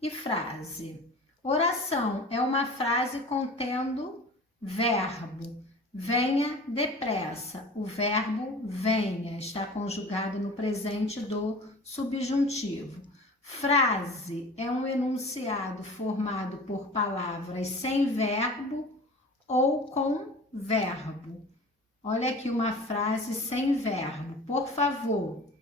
e frase. Oração é uma frase contendo verbo. Venha depressa. O verbo venha está conjugado no presente do subjuntivo. Frase é um enunciado formado por palavras sem verbo ou com verbo. Olha aqui uma frase sem verbo. Por favor,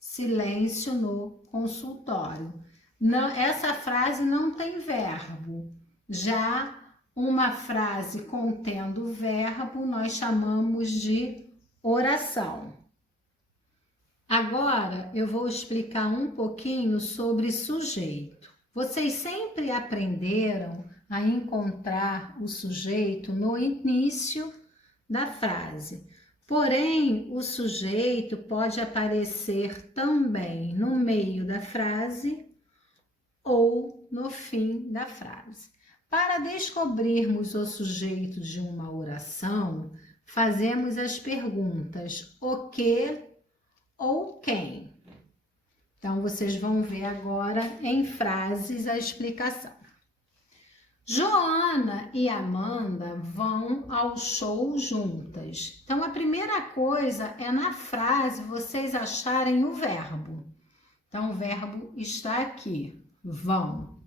silêncio no consultório. Não, essa frase não tem verbo. Já uma frase contendo verbo, nós chamamos de oração. Agora, eu vou explicar um pouquinho sobre sujeito. Vocês sempre aprenderam a encontrar o sujeito no início da frase. Porém, o sujeito pode aparecer também no meio da frase ou no fim da frase. Para descobrirmos o sujeito de uma oração, fazemos as perguntas o que ou quem. Então, vocês vão ver agora em frases a explicação. Joana e Amanda vão ao show juntas. Então, a primeira coisa é na frase vocês acharem o verbo. Então, o verbo está aqui, vão.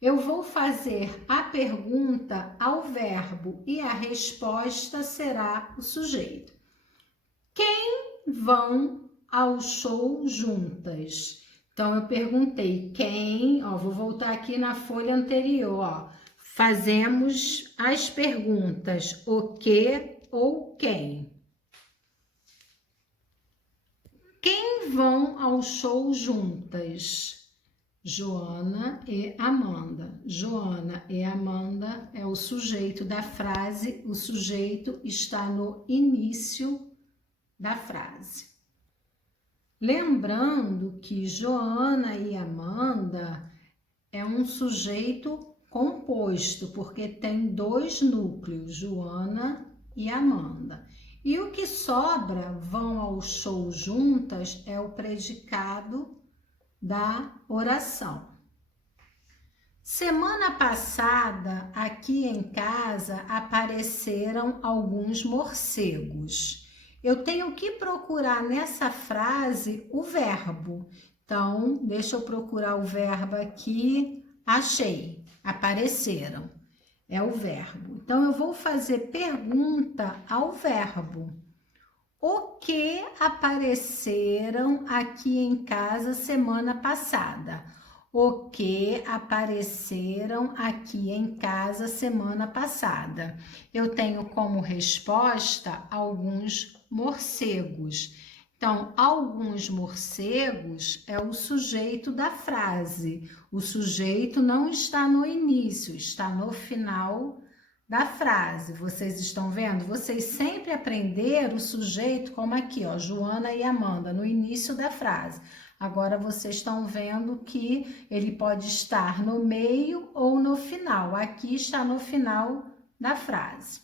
Eu vou fazer a pergunta ao verbo e a resposta será o sujeito. Quem vão ao show juntas? Então, eu perguntei quem, ó, vou voltar aqui na folha anterior, ó. Fazemos as perguntas o que ou quem. Quem vão ao show juntas? Joana e Amanda. Joana e Amanda é o sujeito da frase, o sujeito está no início da frase. Lembrando que Joana e Amanda é um sujeito composto, porque tem dois núcleos, Joana e Amanda. E o que sobra, vão ao show juntas, é o predicado da oração. Semana passada, aqui em casa, apareceram alguns morcegos. Eu tenho que procurar nessa frase o verbo. Então, deixa eu procurar o verbo aqui. Achei, apareceram. É o verbo. Então, eu vou fazer pergunta ao verbo. O que apareceram aqui em casa semana passada? O que apareceram aqui em casa semana passada? Eu tenho como resposta alguns morcegos. Então, alguns morcegos é o sujeito da frase. O sujeito não está no início, está no final da frase. Vocês estão vendo? Vocês sempre aprenderam o sujeito como aqui, ó, Joana e Amanda, no início da frase. Agora vocês estão vendo que ele pode estar no meio ou no final. Aqui está no final da frase.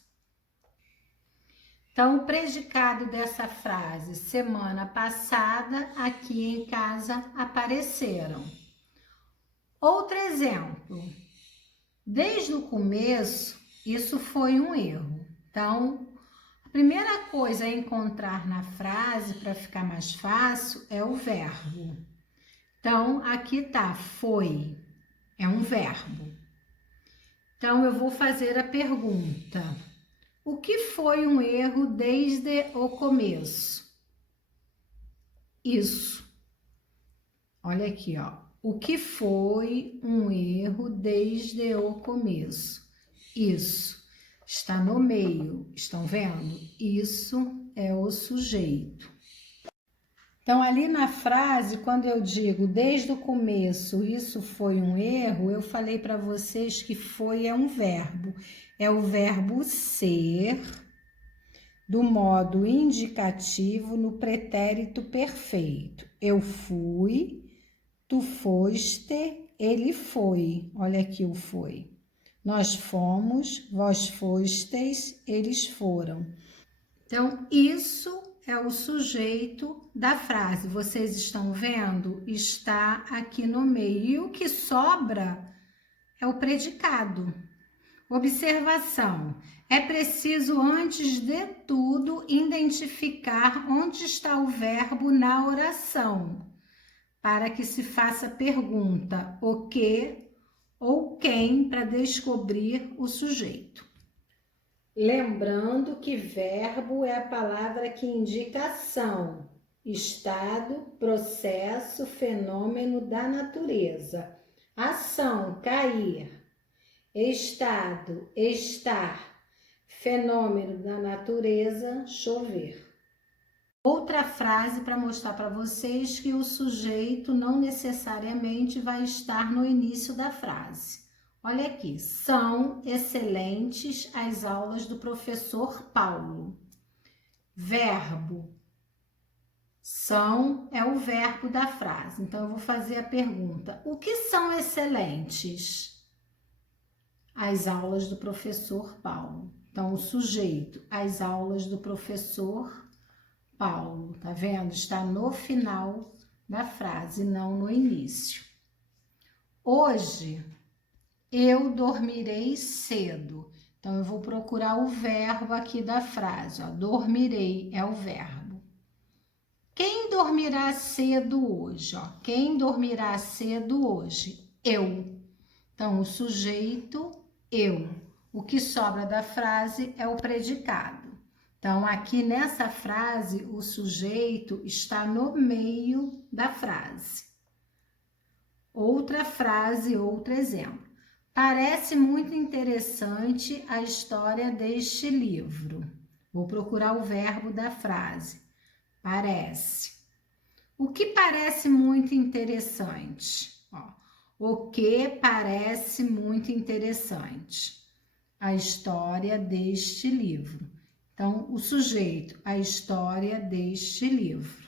Então, o predicado dessa frase, semana passada, aqui em casa apareceram. Outro exemplo. Desde o começo, isso foi um erro. Então, a primeira coisa a encontrar na frase, para ficar mais fácil, é o verbo. Então, aqui tá, foi, é um verbo. Então, eu vou fazer a pergunta. O que foi um erro desde o começo? Isso. Olha aqui, ó. O que foi um erro desde o começo? Isso. Está no meio, estão vendo? Isso é o sujeito. Então, ali na frase, quando eu digo desde o começo, isso foi um erro, eu falei para vocês que foi é um verbo. É o verbo ser, do modo indicativo no pretérito perfeito. Eu fui, tu foste, ele foi. Olha aqui o foi. Nós fomos, vós fostes, eles foram. Então, isso é o sujeito da frase. Vocês estão vendo? Está aqui no meio. E o que sobra é o predicado. Observação. É preciso, antes de tudo, identificar onde está o verbo na oração, para que se faça pergunta o que ou quem para descobrir o sujeito. Lembrando que verbo é a palavra que indica ação, estado, processo, fenômeno da natureza. Ação, cair. Estado, estar. Fenômeno da natureza, chover. Outra frase para mostrar para vocês que o sujeito não necessariamente vai estar no início da frase. Olha aqui, são excelentes as aulas do professor Paulo. Verbo. São é o verbo da frase. Então, eu vou fazer a pergunta: o que são excelentes? As aulas do professor Paulo. Então, o sujeito, as aulas do professor Paulo, tá vendo? Está no final da frase, não no início. Hoje eu dormirei cedo. Então, eu vou procurar o verbo aqui da frase, ó. Dormirei é o verbo. Quem dormirá cedo hoje? Ó? Quem dormirá cedo hoje? Eu. Então, o sujeito, eu. O que sobra da frase é o predicado. Então, aqui nessa frase, o sujeito está no meio da frase. Outra frase, outro exemplo. Parece muito interessante a história deste livro. Vou procurar o verbo da frase. Parece. O que parece muito interessante? Ó, o que parece muito interessante? A história deste livro. Então, o sujeito, a história deste livro.